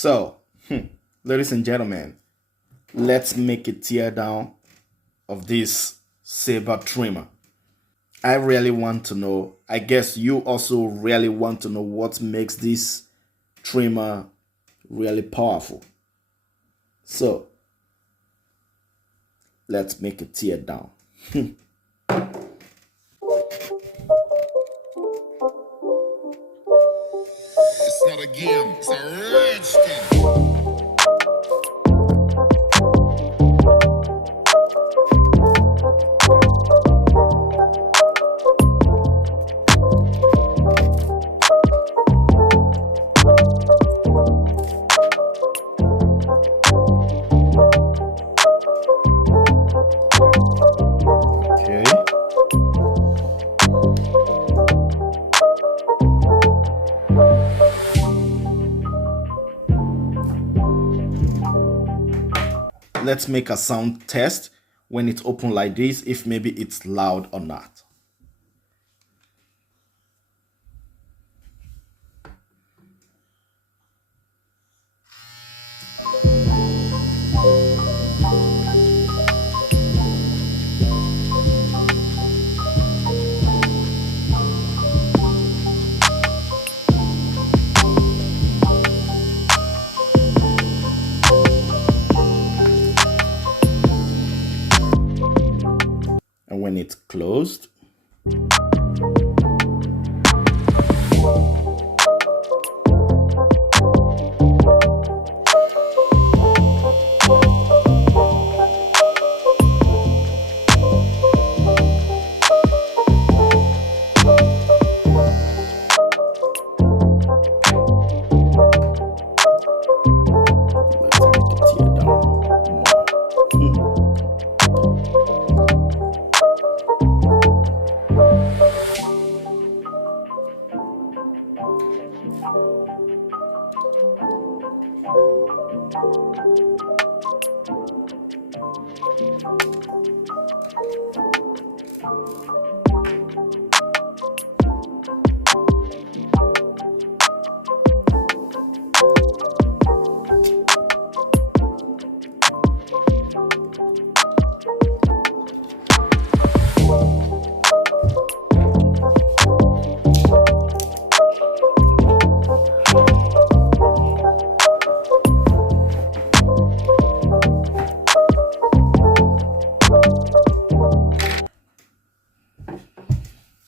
So, ladies and gentlemen, let's make a teardown of this Saber trimmer. I really want to know, I guess you also really want to know what makes this trimmer really powerful. So, let's make a teardown. It's not a game, it's a rich thing. Okay. Let's make a sound test when it's open like this, if maybe it's loud or not. And when it's closed,